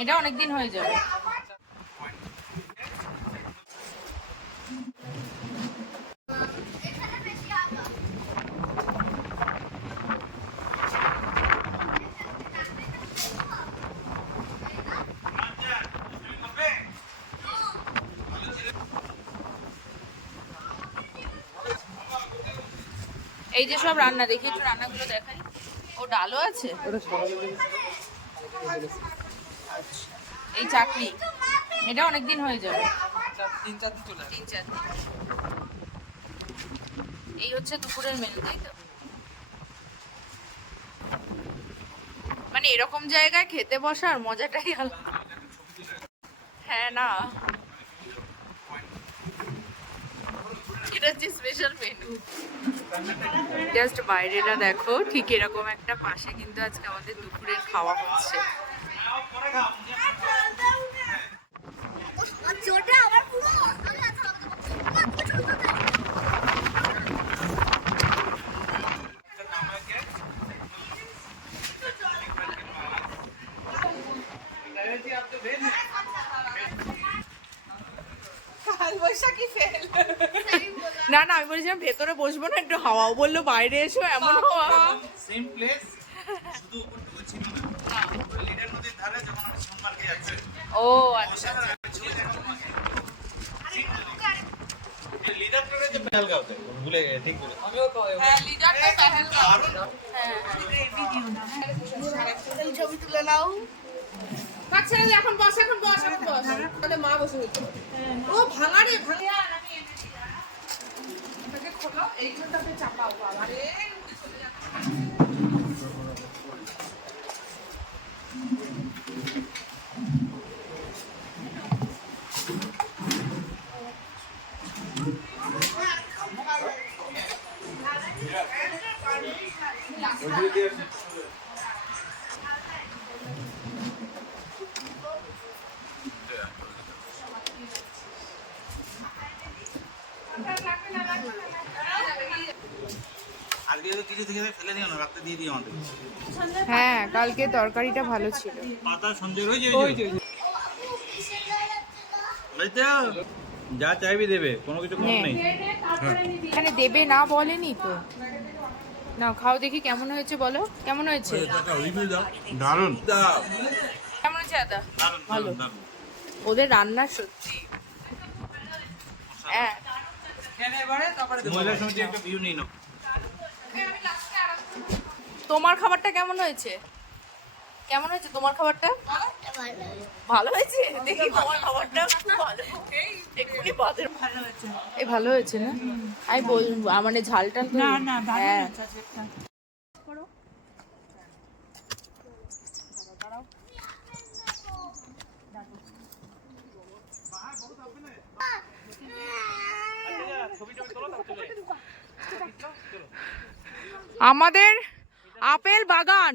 এটা অনেকদিন হয়ে যাবে। এই যে সব রান্না দেখি, একটু রান্নাগুলো দেখাই। ও ডালও আছে? এই চাটনি এটা অনেকদিন হয়ে যাবে। তিন চার দিন তিন চার দিন এই হচ্ছে দুপুরের মেনু তাই তো? মানে এরকম জায়গায় খেতে বসার মজাটাই আলাদা। হ্যাঁ না। এটা হচ্ছে স্পেশাল মেনু জাস্ট বাইরেটা দেখো, ঠিক এরকম একটা পাশে কিন্তু আজকে আমাদের দুপুরের খাওয়া হচ্ছে। না না, আমি বলেছিলাম ভেতরে বসবো না, একটু হাওয়াও বলল, বাইরে এসো, এমন হাওয়া। সেম প্লেস শুধু উপরটুকু ছিল না ও আচ্ছা এখন বস এখন বস এখন বস মা বসে ও ভাঙা রে ভাঙা খোলো এইগুলোটাকে চাপাও বাবা রে আজকে তো কিছু থেকে ফেলে দিও না রাত্রে দিয়ে দিও আমাদের হ্যাঁ কালকে তরকারিটা ভালো ছিল। পাতা সন্দেহ যে যা। চাইবি দেবে কোনো কিছু কম নেই। এখানে দেবে না বলেনি তো। না খাও দেখি কেমন হয়েছে বলো। কেমন হয়েছে? দারুণ কেমন হয়েছে দাদা ভালো। ওদের রান্না সত্যি। হ্যাঁ। নাও। তোমার খাবারটা কেমন হয়েছে? কেমন হয়েছে তোমার খাবারটা? ভালো হয়েছে? দেখি তোমার খাবারটা ভালো। এক্ষুনি বাদের ভালো হয়েছে এই ভালো হয়েছে না? আমি বল মানে ঝালটা না না হ্যাঁ। আমাদের আপেল বাগান।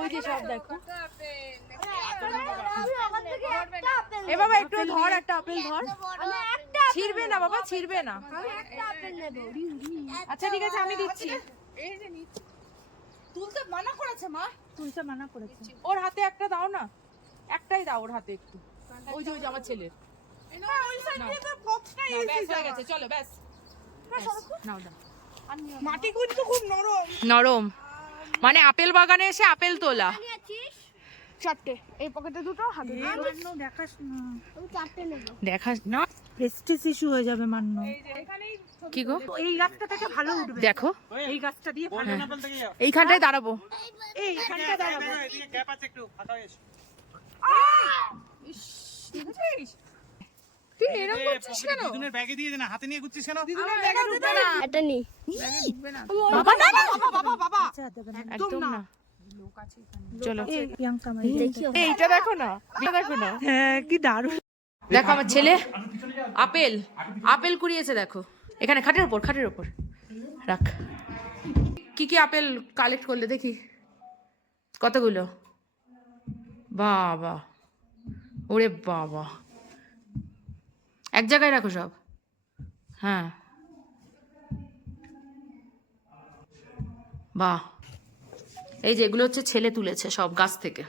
ওই যে সব দেখো। এ বাবা একটু ধর একটা আপেল ধর। ছিড়বে না বাবা ছিড়বে না। আচ্ছা ঠিক আছে আমি দিচ্ছি। তুলতে মানা করেছে মা? তুলতে মানা করেছে। ওর হাতে একটা দাও না। একটাই দাও ওর হাতে একটু। ওই যে ওই যে আমার ছেলের। না, ব্যাস হয়ে গেছে চলো ব্যাস। ব্যাস, নাও দাও। মাটি কিন্তু খুব নরম। নরম। মানে আপেল বাগানে এসে আপেল তোলা। চারটে। এই পকেটে দুটো হাতে দেখাস আমি চারটে নেব। দেখা না। প্রেস্টিজ ইস্যু হয়ে যাবে মান্য কি গো? এই গাছটা থেকে ভালো উঠবে। দেখো। এই গাছটা দিয়ে ভালো থেকে এইখানটায় দাঁড়াবো। এই এখানটা দাঁড়াবো। এদিকে গ্যাপ আছে একটু ফাঁকা হয়ে এসো। তুই এরকম করছিস কেন? দিদুনের ব্যাগে দিয়ে দে না হাতে নিয়ে ঘুরছিস কেন? এটা নি। বাবা না না আচ্ছা দেবে একদম না। চলো। এই প্রিয়াঙ্কা আমার এইটা দেখো না এটা দেখো না। হ্যাঁ কি দারুণ। দেখো আমার ছেলে আপেল আপেল কুড়িয়েছে দেখো। এখানে খাটের উপর খাটের উপর রাখ। কি কি আপেল কালেক্ট করলে দেখি? কতগুলো? বাবা। ওরে বাবা। এক জায়গায় রাখো সব। হ্যাঁ। বাহ। এই যে এগুলো হচ্ছে ছেলে তুলেছে সব গাছ থেকে।